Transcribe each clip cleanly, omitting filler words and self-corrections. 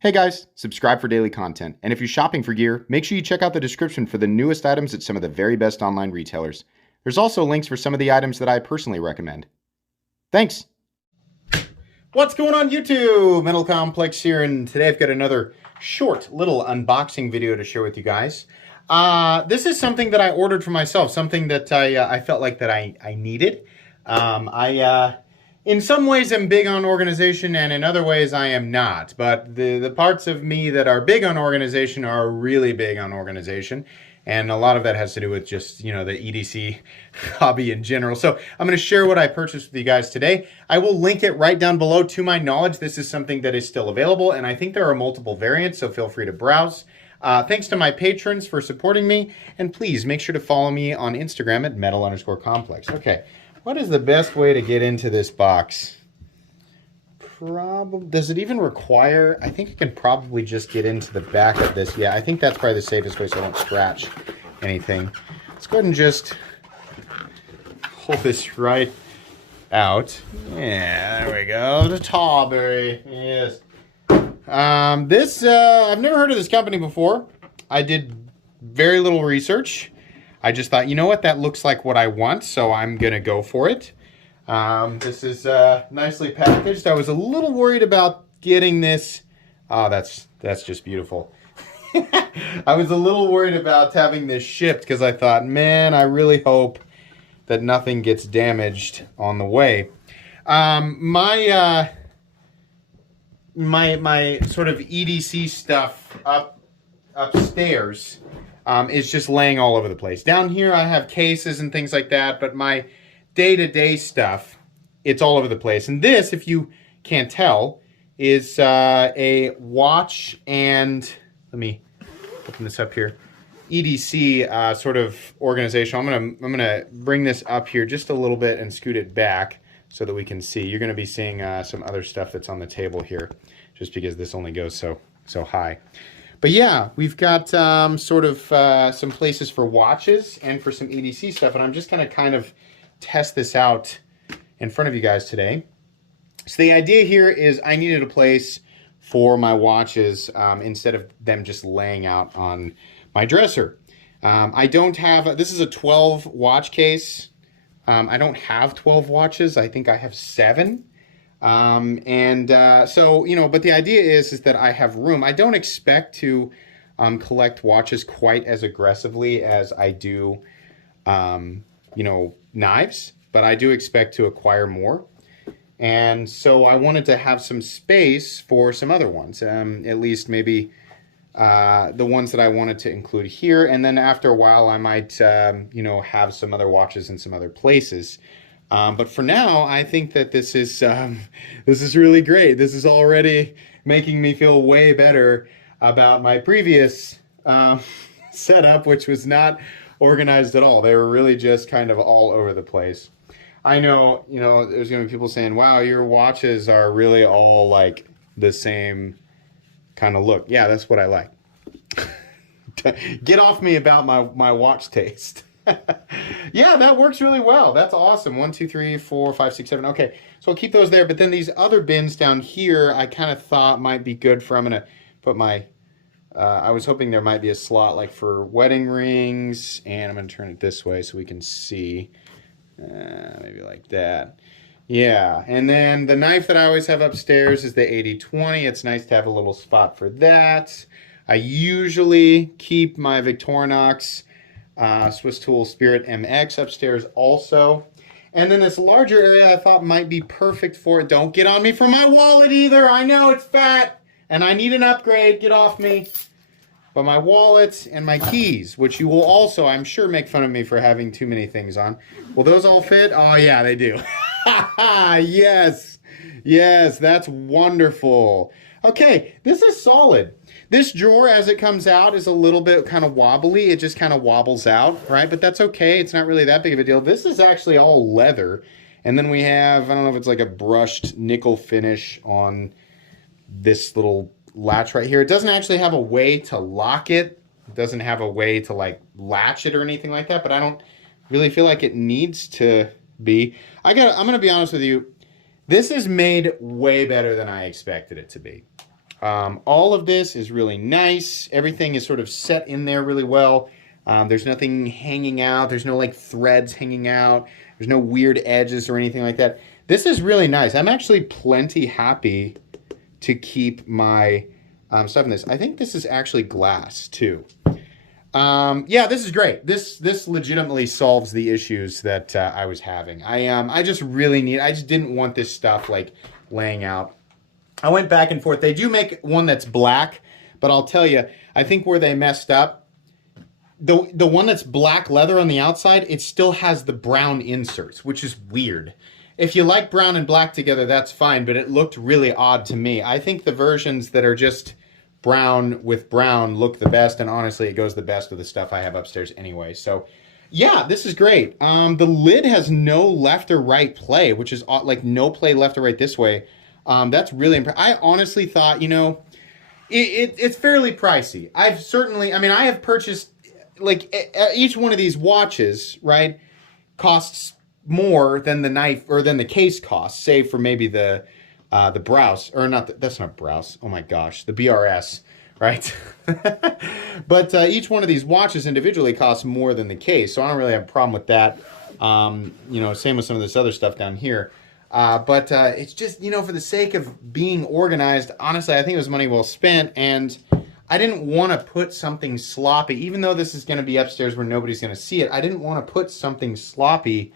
Hey guys, subscribe for daily content. And if you're shopping for gear, make sure you check out the description for the newest items at some of the very best online retailers. There's also links for some of the items that I personally recommend. Thanks! What's going on YouTube? Metal Complex here, and today I've got another short little unboxing video to share with you guys. This is something that I ordered for myself, something that I felt like that I needed. In some ways I'm big on organization, and in other ways I am not. But the parts of me that are big on organization are really big on organization. And a lot of that has to do with just, the EDC hobby in general. So I'm going to share what I purchased with you guys today. I will link it right down below. To my knowledge, this is something that is still available, and I think there are multiple variants, so feel free to browse. Thanks to my patrons for supporting me, and please make sure to follow me on Instagram at metal_complex. Okay. What is the best way to get into this box? Does it even require? I think you can probably just get into the back of this. Yeah, I think that's probably the safest way so I don't scratch anything. Let's go ahead and just pull this right out. Yeah, there we go. The Tallberry. Yes. I've never heard of this company before. I did very little research. I just thought, you know what, that looks like what I want, so I'm going to go for it. This is nicely packaged. I was a little worried about getting this. Oh, that's just beautiful. I was a little worried about having this shipped because I thought, man, I really hope that nothing gets damaged on the way. My sort of EDC stuff upstairs is just laying all over the place. Down here I have cases and things like that, but my day-to-day stuff, it's all over the place. And this, if you can't tell, is a watch and, let me open this up here, EDC sort of organization. I'm gonna bring this up here just a little bit and scoot it back so that we can see. You're gonna be seeing some other stuff that's on the table here, just because this only goes so high. But yeah, we've got sort of some places for watches and for some EDC stuff, and I'm just going to kind of test this out in front of you guys today. So the idea here is I needed a place for my watches instead of them just laying out on my dresser. I don't have, this is a 12 watch case. I don't have 12 watches. I think I have 7. So, but the idea is that I have room. I don't expect to collect watches quite as aggressively as I do, knives, but I do expect to acquire more. And so I wanted to have some space for some other ones, at least maybe the ones that I wanted to include here. And then after a while, I might, have some other watches in some other places. But for now, I think that this is really great. This is already making me feel way better about my previous setup, which was not organized at all. They were really just kind of all over the place. I know, there's going to be people saying, wow, your watches are really all like the same kind of look. Yeah, that's what I like. Get off me about my watch taste. Yeah, that works really well. That's awesome. 1, 2, 3, 4, 5, 6, 7. Okay, so I'll keep those there. But then these other bins down here, I kind of thought might be good for. I'm gonna put my. I was hoping there might be a slot like for wedding rings, and I'm gonna turn it this way so we can see. Maybe like that. Yeah, and then the knife that I always have upstairs is the 80/20. It's nice to have a little spot for that. I usually keep my Victorinox Swiss Tool Spirit MX upstairs also. And then this larger area I thought might be perfect for it. Don't get on me for my wallet either. I know it's fat and I need an upgrade. Get off me. But my wallet and my keys, which you will also, I'm sure, make fun of me for having too many things on. Will those all fit? Oh, yeah, they do. Yes. Yes, that's wonderful. Okay, this is solid. This drawer, as it comes out, is a little bit kind of wobbly. It just kind of wobbles out, right? But that's okay. It's not really that big of a deal. This is actually all leather. And then we have, I don't know if it's like a brushed nickel finish on this little latch right here. It doesn't actually have a way to lock it. It doesn't have a way to like latch it or anything like that, but I don't really feel like it needs to be. I'm going to be honest with you. This is made way better than I expected it to be. All of this is really nice. Everything is sort of set in there really well. There's nothing hanging out. There's no like threads hanging out. There's no weird edges or anything like that. This is really nice. I'm actually plenty happy to keep my stuff in this. I think this is actually glass too. Yeah, this is great. This legitimately solves the issues that I was having. I just didn't want this stuff like laying out. I went back and forth. They do make one that's black, but I'll tell you, I think where they messed up, the one that's black leather on the outside, it still has the brown inserts, which is weird. If you like brown and black together, that's fine, but it looked really odd to me. I think the versions that are just brown with brown look the best, and honestly, it goes the best with the stuff I have upstairs anyway. So, yeah, this is great. The lid has no left or right play, which is like no play left or right this way. That's really impressive. I honestly thought, you know, it's fairly pricey. I have purchased, like, each one of these watches, right, costs more than the knife or than the case costs, save for maybe the Browse, or not, that's not Browse, oh my gosh, the BRS, right? But each one of these watches individually costs more than the case, so I don't really have a problem with that. You know, same with some of this other stuff down here. But it's just, you know, for the sake of being organized, honestly, I think it was money well spent, and I didn't want to put something sloppy, even though this is going to be upstairs where nobody's going to see it. I didn't want to put something sloppy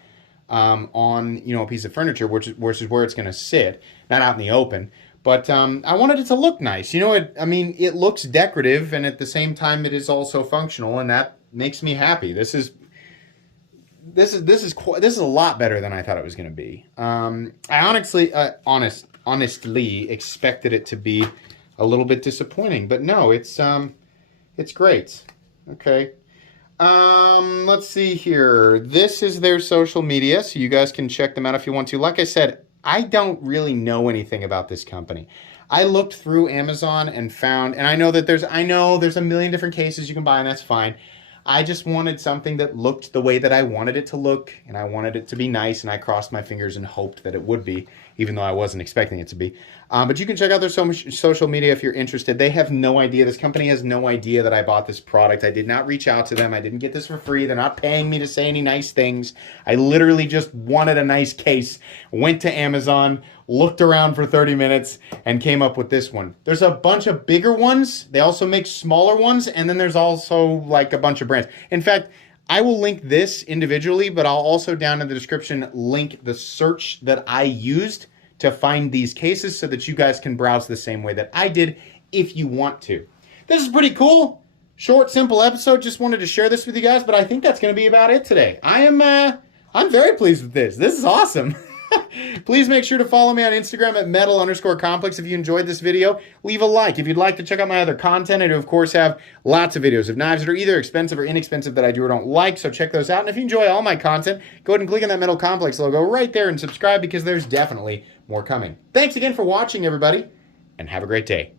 on, you know, a piece of furniture, which is where it's going to sit, not out in the open. But I wanted it to look nice. You know, it looks decorative, and at the same time, it is also functional, and that makes me happy. This is a lot better than I thought it was going to be. I honestly expected it to be a little bit disappointing, but no, it's great. Okay. Let's see here. This is their social media, so you guys can check them out if you want to. Like I said, I don't really know anything about this company. I looked through Amazon and found, and I know there's a million different cases you can buy, and that's fine. I just wanted something that looked the way that I wanted it to look, and I wanted it to be nice, and I crossed my fingers and hoped that it would be, even though I wasn't expecting it to be. But you can check out their social media if you're interested. They have no idea. This company has no idea that I bought this product. I did not reach out to them. I didn't get this for free. They're not paying me to say any nice things. I literally just wanted a nice case, went to Amazon, looked around for 30 minutes, and came up with this one. There's a bunch of bigger ones. They also make smaller ones, and then there's also like a bunch of brands. In fact, I will link this individually, but I'll also down in the description link the search that I used to find these cases so that you guys can browse the same way that I did if you want to. This is pretty cool. Short, simple episode. Just wanted to share this with you guys, but I think that's going to be about it today. I'm very pleased with this. This is awesome. Please make sure to follow me on Instagram at metal_complex if you enjoyed this video. Leave a like. If you'd like to check out my other content, I do, of course, have lots of videos of knives that are either expensive or inexpensive that I do or don't like, so check those out. And if you enjoy all my content, go ahead and click on that Metal Complex logo right there and subscribe, because there's definitely more coming. Thanks again for watching, everybody, and have a great day.